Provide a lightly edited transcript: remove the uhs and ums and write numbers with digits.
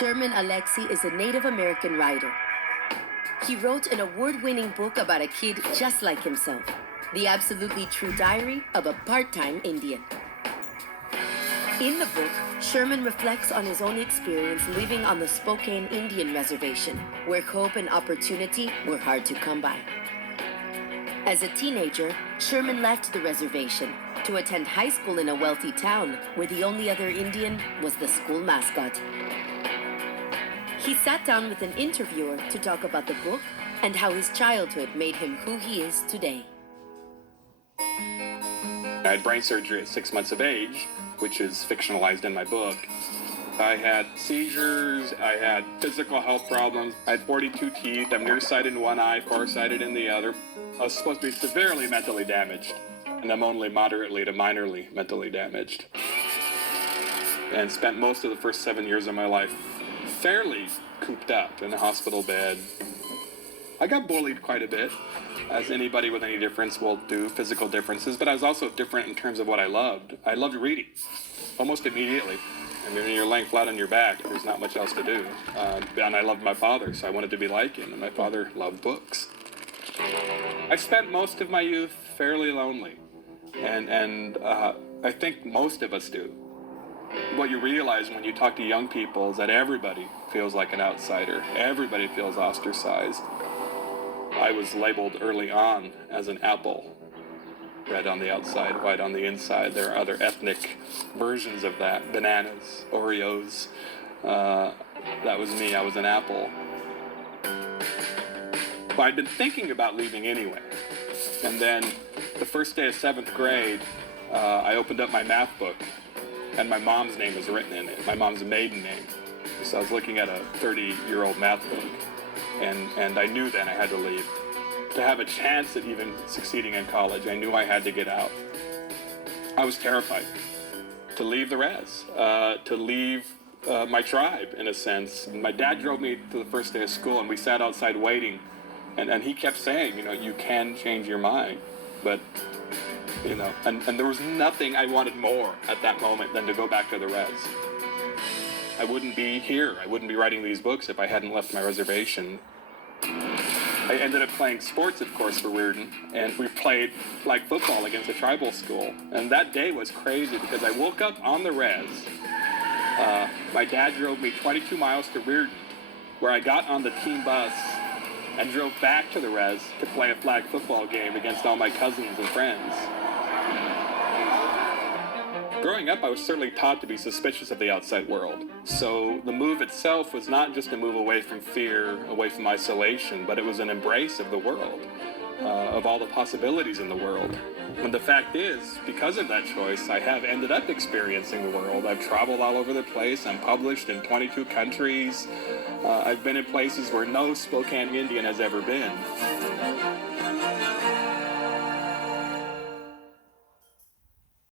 Sherman Alexie is a Native American writer. He wrote an award-winning book about a kid just like himself, the absolutely true diary of a part-time Indian. In the book, Sherman reflects on his own experience living on the Spokane Indian Reservation, where hope and opportunity were hard to come by. As a teenager, Sherman left the reservation to attend high school in a wealthy town where the only other Indian was the school mascot. He sat down with an interviewer to talk about the book and how his childhood made him who he is today. I had brain surgery at 6 months of age, which is fictionalized in my book. I had seizures, I had physical health problems, I had 42 teeth, I'm nearsighted in one eye, farsighted in the other. I was supposed to be severely mentally damaged, and I'm only moderately to minorly mentally damaged. And spent most of the first 7 years of my life fairly cooped up in a hospital bed. I got bullied quite a bit, as anybody with any difference will do, physical differences, but I was also different in terms of what I loved. I loved reading, almost immediately. I mean, when you're laying flat on your back, there's not much else to do. And I loved my father, so I wanted to be like him, and my father loved books. I spent most of my youth fairly lonely, and I think most of us do. What you realize when you talk to young people is that everybody feels like an outsider. Everybody feels ostracized. I was labeled early on as an apple. Red on the outside, white on the inside. There are other ethnic versions of that. Bananas, Oreos. That was me. I was an apple. But I'd been thinking about leaving anyway. And then the first day of 7th grade, I opened up my math book, and my mom's name was written in it, my mom's maiden name. So I was looking at a 30-year-old math book, and I knew then I had to leave. To have a chance at even succeeding in college, I knew I had to get out. I was terrified to leave the res, to leave my tribe, in a sense. My dad drove me to the first day of school, and we sat outside waiting, and he kept saying, you can change your mind, but and there was nothing I wanted more at that moment than to go back to the res. I wouldn't be here. I wouldn't be writing these books if I hadn't left my reservation. I ended up playing sports, of course, for Reardon, and we played flag football against a tribal school. And that day was crazy because I woke up on the res. My dad drove me 22 miles to Reardon, where I got on the team bus and drove back to the res to play a flag football game against all my cousins and friends. Growing up, I was certainly taught to be suspicious of the outside world. So the move itself was not just a move away from fear, away from isolation, but it was an embrace of the world, of all the possibilities in the world. And the fact is, because of that choice, I have ended up experiencing the world. I've traveled all over the place. I'm published in 22 countries. I've been in places where no Spokane Indian has ever been.